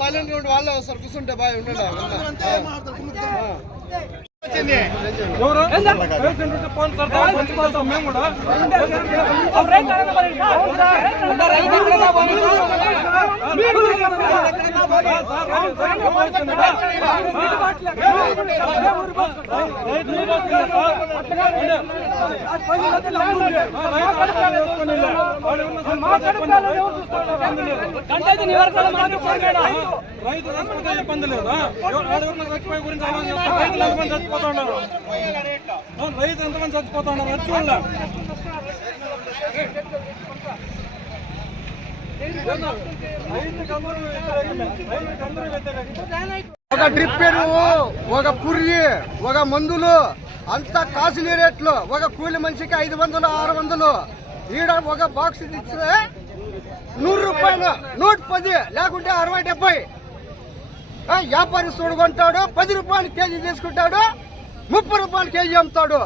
Silent ఉండి వాళ్ళే వస్తారు కూర్చుంటే బాగా ఉండండి మేము కూడా రైతు చచ్చిపోతే ఇబ్బంది లేదా? చచ్చిపోయే గురించి రైతులు ఎంతమంది చచ్చిపోతా ఉన్నారు, రైతు ఎంతమంది చచ్చిపోతా ఉన్నారు అది చూడాల. ఒక డ్రిప్ ఎరువు, ఒక పుర్రి, ఒక మందులు అంతా కాస్ట్లీ రేట్లు. ఒక కూలి మనిషికి 500 600. ఈడ ఒక బాక్స్ ఇస్తే 100 రూపాయలు, 110 లేకుంటే 60 70. వ్యాపారస్తుడు కొంటాడు, 10 రూపాయలు కేజీ తీసుకుంటాడు, 30 రూపాయలు కేజీ అమ్ముతాడు.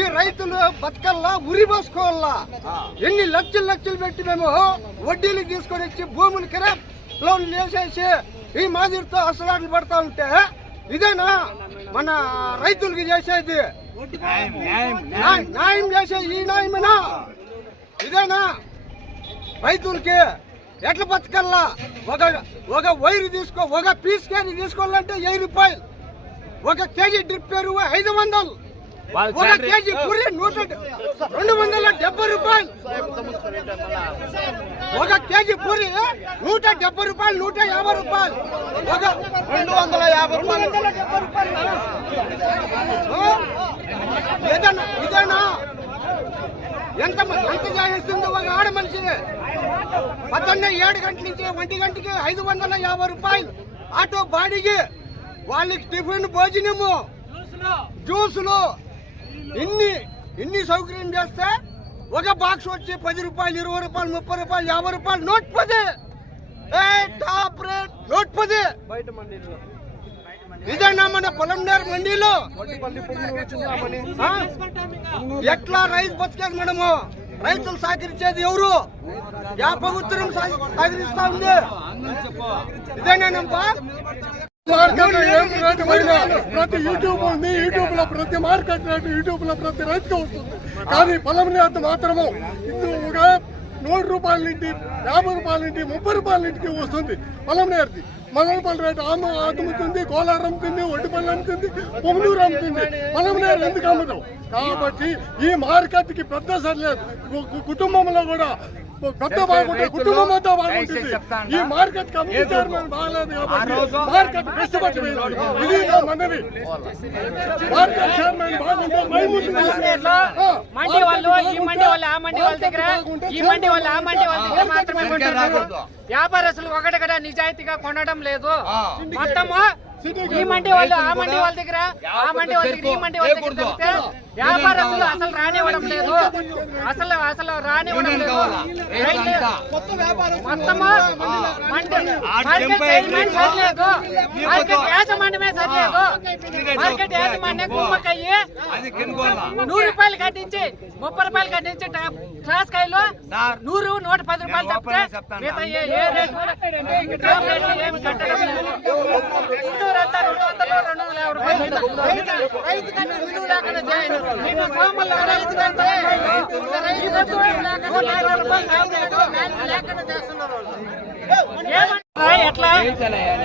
ఈ రైతులు బతకల్లా, ఉరి పోసుకోవాలా. ఎన్ని లక్షలు పెట్టి మేము వడ్డీలు తీసుకొని వచ్చి భూములకి లోన్లు వేసేసి ఈ మాదిరితో అసలాట్లు పడతా ఉంటే ఇదేనా మన రైతులకి చేసేది? న్యాయం చేసేది ఈ న్యాయమేనా? ఇదేనా రైతులకి? ఎట్లా బతకల్లా? ఒక వైరు తీసుకో, ఒక పీస్ క్యారీ తీసుకోవాలంటే 1000 రూపాయలు. ఒక కేజీ డ్రిప్ ఎరువు 500. ఒక కేజీ పూరి 270 రూపాయలు. ఒక కేజీ పూరి 170 రూపాయలు, 150 రూపాయలు. ఒక 250 రూపాయలు. ఇదేనా? ఎంత చేస్తుంది ఒక ఆడ మనిషి? పొద్దున్నే 7 గంటల నుంచి 1 గంటకి 550 రూపాయలు ఆటో బాడీకి. వాళ్ళకి టిఫిన్, భోజనము, జ్యూసులు ఇన్ని సౌకర్యం చేస్తే ఒక బాక్స్ వచ్చి 10 రూపాయలు, 20 రూపాయలు, 30 రూపాయలు, 50 రూపాయలు. 110 టాప్ రేట్ 110 బయట మండీలో. ఇదేనా మన పొలంనేరు మండీలో? ఎట్లా రైతు బతికేది మేడము? రైతులు సహకరించేది ఎవరు? యా ప్రభుత్వం సహకరిస్తా ఉంది? ఇదేనేనమ్మా ప్రతి యూట్యూబ్ ఉంది, యూట్యూబ్ లో ప్రతి మార్కెట్ రేటు యూట్యూబ్ లో ప్రతి రైతుగా వస్తుంది. కానీ పొలం రేటు మాత్రము ఒక 100 రూపాయల నుండి 50 రూపాయల నుండి 30 రూపాయల ఇంటికి వస్తుంది. పొలం నేర్ది మదనపల్లి రేటు అమ్ముతుంది, కోలారం అమ్ముతుంది, ఒడ్డుపల్లి అమ్ముతుంది, పొంగనూరు అమ్ముతుంది. పొలం నేరు ఎందుకు అమ్ముతాం? కాబట్టి ఈ మార్కెట్ కి పెద్ద సరిలేదు. కుటుంబంలో కూడా పెద్ద బాగుంటుంది, కుటుంబం అంతా బాగుంటుంది. ఈ మార్కెట్ కమిటీ చైర్మన్ బాగాలేదు కాబట్టి మార్కెట్ కష్టపడిపోయింది. ఇది మనవి. మార్కెట్ చైర్మన్ బాగుంటే మండి వాళ్ళు ఈ మండి వాళ్ళు ఆ మండి వాళ్ళ దగ్గర, ఈ మండి వాళ్ళు ఆ మండి వాళ్ళ దగ్గర మాత్రమే కొంటున్నారు. వ్యాపారస్తులు ఒకటికడ నిజాయితీగా కొనడం లేదు. మొత్తము ఈ మండి వాళ్ళు ఆ మండి వాళ్ళ దగ్గర, ఆ మండి వాళ్ళ దగ్గర, ఈ మండి వాళ్ళ దగ్గర చెప్తే వ్యాపారస్తులు అసలు రానివ్వడం లేదు. అసలు రానివ్వడం లేదు. మొత్తము మార్కెట్ చైర్మన్ సరిలేదు, మార్కెట్ యాజమాన్యమే సరిలేదు. మార్కెట్ యాజమాన్యం కుమ్మకయ్యి 100 రూపాయలు కట్టించి 30 రూపాయలు కట్టించి క్లాస్ కాయలు 100, 110 రూపాయలు తప్పితే మిగతా ఏ రేటు టాప్ రేట్లు ఏమి కట్టడం లేదు. గుంటూరంతా 200, 250 రూపాయలు. రైతు కన్నా విలువ లేకుండా చేయండి. నిన్న సోమల్లో రైతు కంటే లేకుండా చేస్తున్నారు వాళ్ళు. ఎట్లా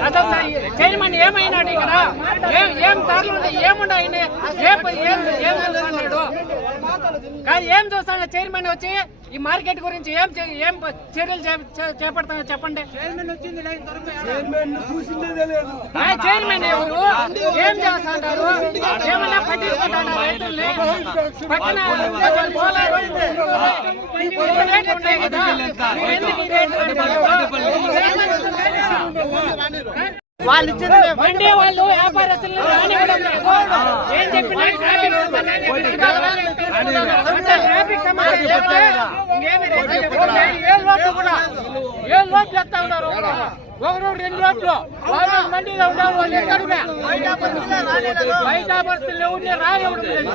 అసలు చైర్మన్ ఏమైనాడు ఇక్కడ? ఏం దారులు ఏముండ ఏం చూస్తున్నాడు? కానీ ఏం చూస్తాడు చైర్మన్ వచ్చి ఈ మార్కెట్ గురించి ఏం చర్యలు చేపడతానో చెప్పండి. చైర్మన్ ఎవరు? ఏం చేస్తుంటారు? ఏమన్నా పట్టించుకుంటారు రైతుల్ని? పక్కన రేట్లు ఉన్నాయి కదా, ఎందుకు ఈ రేట్లు? వాళ్ళు ఇచ్చింది మండి వాళ్ళు వ్యాపారస్తులు రానివ్వడం లేదు. ఏం చెప్పినా ఏ లోట్లు ఎత్తా ఉన్నారు. 1-2 లోట్లు వాళ్ళు మండీలో ఉన్నారు. వాళ్ళు ఎక్కడున్నా బయట పరిస్థితులు ఎవరిని రానివ్వడం లేదు.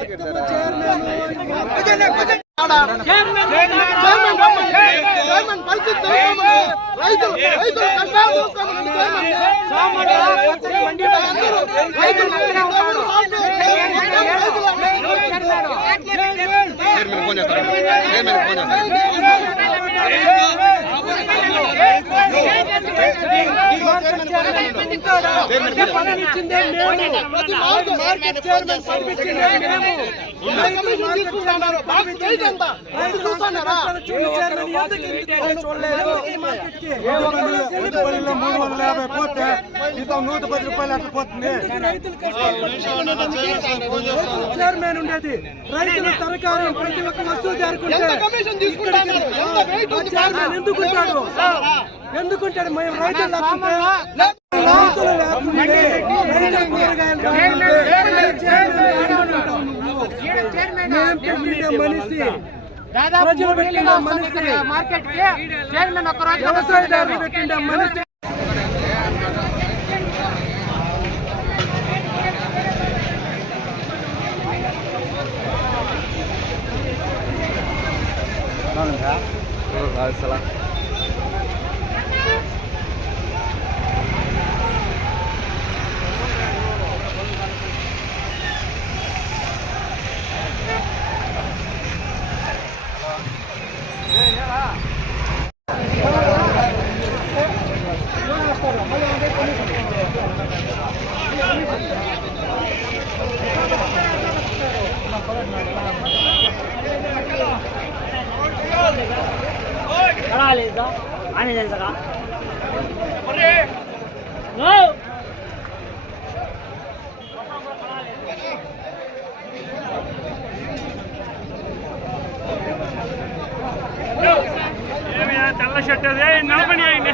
పోతే 110 రూపాయలు అట్లా పోతుంది. చైర్మన్ ఉండేది రైతుల తరకారం ప్రతి ఒక్క వస్తువు చేరుకుంటే ఎందుకుంటాడు? మేము రైతులు మనిషి దాదాపు మార్కెట్ కి చైర్మన్ ఒక్క రోజు వ్యవసాయదారులు పెట్టిండే మనిషి. आने जाए सका తెల్ల షర్ట్ అదే నా పని అయింది.